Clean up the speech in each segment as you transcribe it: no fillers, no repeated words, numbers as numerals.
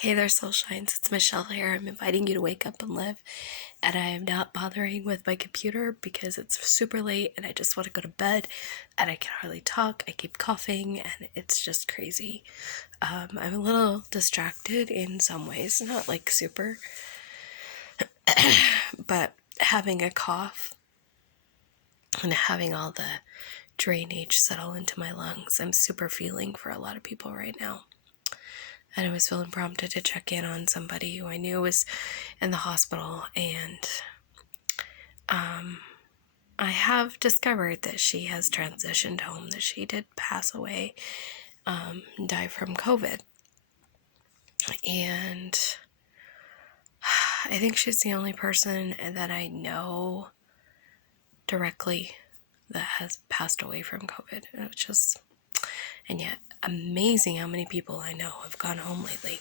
Hey there, Soul Shines. It's Michelle here. I'm inviting you to wake up and live. And I am not bothering with my computer because it's super late and I just want to go to bed and I can hardly talk. I keep coughing and it's just crazy. I'm a little distracted in some ways, not like super, but having a cough and having all the drainage settle into my lungs, I'm super feeling for a lot of people right now. And I was feeling prompted to check in on somebody who I knew was in the hospital, and I have discovered that she has transitioned home, that she did pass away, die from COVID. And I think she's the only person that I know directly that has passed away from COVID. And yet amazing how many people I know have gone home lately.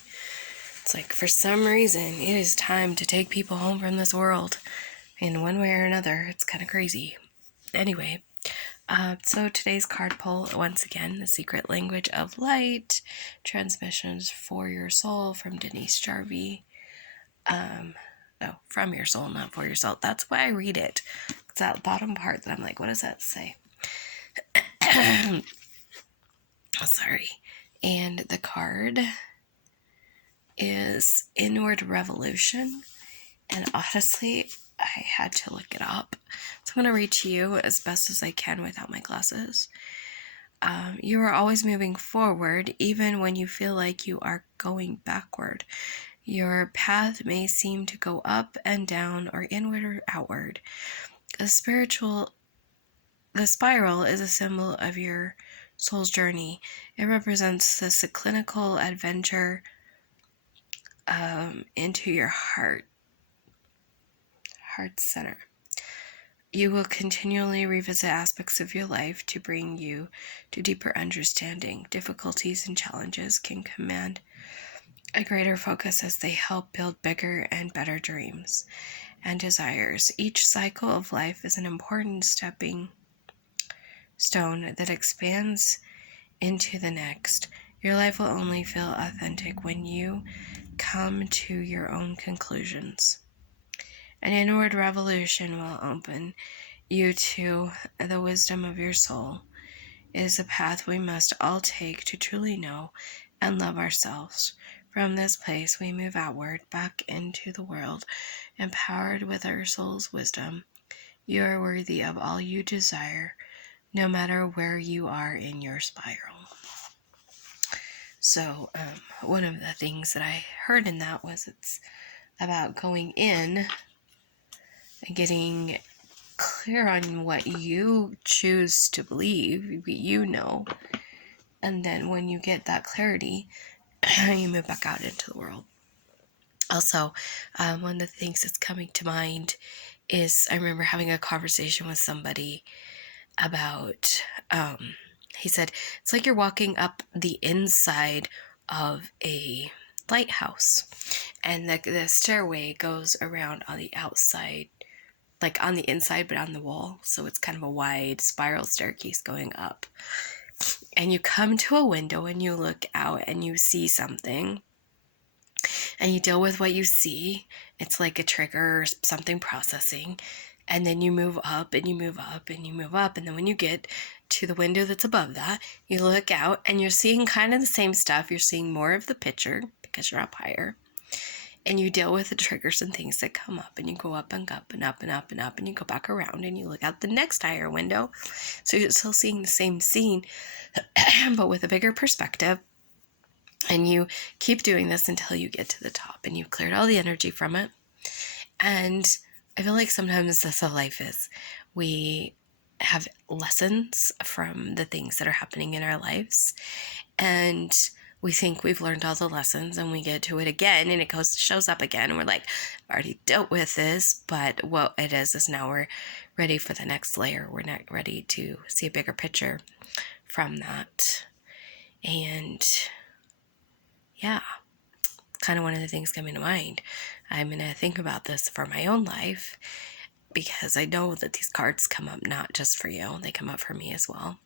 It's like, for some reason, it is time to take people home from this world in one way or another. It's kind of crazy. Anyway, so today's card pull, once again, The Secret Language of Light, Transmissions for Your Soul from Denise Jarvie. No, from your soul, not for your soul. That's why I read it. It's that bottom part that I'm like, what does that say? Sorry. And the card is Inward Revolution. And honestly, I had to look it up. So I'm going to read to you as best as I can without my glasses. You are always moving forward, even when you feel like you are going backward. Your path may seem to go up and down or inward or outward. The spiral is a symbol of your soul's journey. It represents the cyclical adventure into your heart center. You will continually revisit aspects of your life to bring you to deeper understanding. Difficulties and challenges can command a greater focus as they help build bigger and better dreams and desires. Each cycle of life is an important stepping stone that expands into the next. Your life will only feel authentic when you come to your own conclusions. An inward revolution will open you to the wisdom of your soul. It is a path we must all take to truly know and love ourselves. From this place, we move outward, back into the world, empowered with our soul's wisdom. You are worthy of all you desire, no matter where you are in your spiral. So, one of the things that I heard in that was it's about going in and getting clear on what you choose to believe, you know, and then when you get that clarity, you move back out into the world. Also, one of the things that's coming to mind is I remember having a conversation with somebody about, he said, it's like you're walking up the inside of a lighthouse, and the stairway goes around on the outside, like on the inside, but on the wall. So it's kind of a wide spiral staircase going up. And you come to a window and you look out and you see something. And you deal with what you see. It's like a trigger or something processing. And then you move up and you move up and you move up. And then when you get to the window that's above that, you look out and you're seeing kind of the same stuff. You're seeing more of the picture because you're up higher. And you deal with the triggers and things that come up, and you go up and up and up and up and up, and you go back around and you look out the next higher window. So you're still seeing the same scene, but with a bigger perspective. And you keep doing this until you get to the top and you've cleared all the energy from it. And I feel like sometimes that's how life is. We have lessons from the things that are happening in our lives, and we think we've learned all the lessons, and we get to it again and it shows up again, and we're like, I've already dealt with this. But what it is now we're ready for the next layer. We're not ready to see a bigger picture from that. And yeah, kind of one of the things coming to mind. I'm going to think about this for my own life, because I know that these cards come up not just for you, they come up for me as well.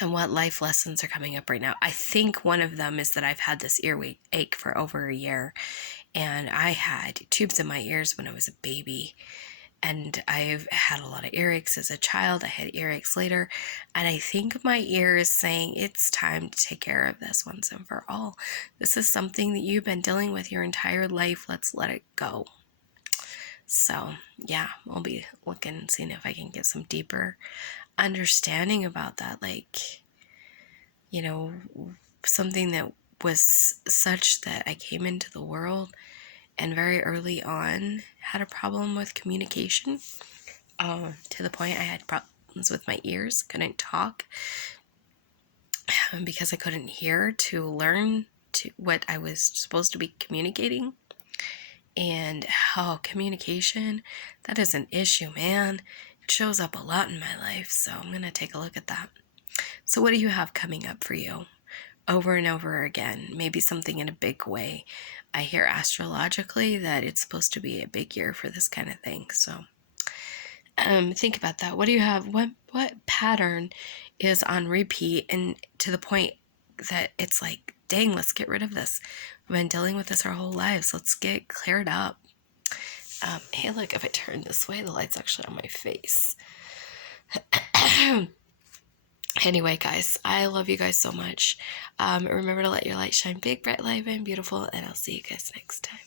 and what life lessons are coming up right now. I think one of them is that I've had this earache for over a year, and I had tubes in my ears when I was a baby, and I've had a lot of earaches as a child. I had earaches later, and I think my ear is saying it's time to take care of this once and for all. This is something that you've been dealing with your entire life. Let's let it go. So yeah, I'll be looking, seeing if I can get some deeper understanding about that. Like, you know, something that was such that I came into the world and very early on had a problem with communication, to the point I had problems with my ears, couldn't talk because I couldn't hear to learn to what I was supposed to be communicating. And how communication, that is an issue, man. It shows up a lot in my life, so I'm going to take a look at that. So what do you have coming up for you? Over and over again, maybe something in a big way. I hear astrologically that it's supposed to be a big year for this kind of thing. So think about that. What do you have? What pattern is on repeat, and to the point that it's like, dang, let's get rid of this. We've been dealing with this our whole lives. Let's get cleared up. Hey, look, if I turn this way, the light's actually on my face. Anyway, guys, I love you guys so much. Remember to let your light shine big, bright, live, and beautiful, and I'll see you guys next time.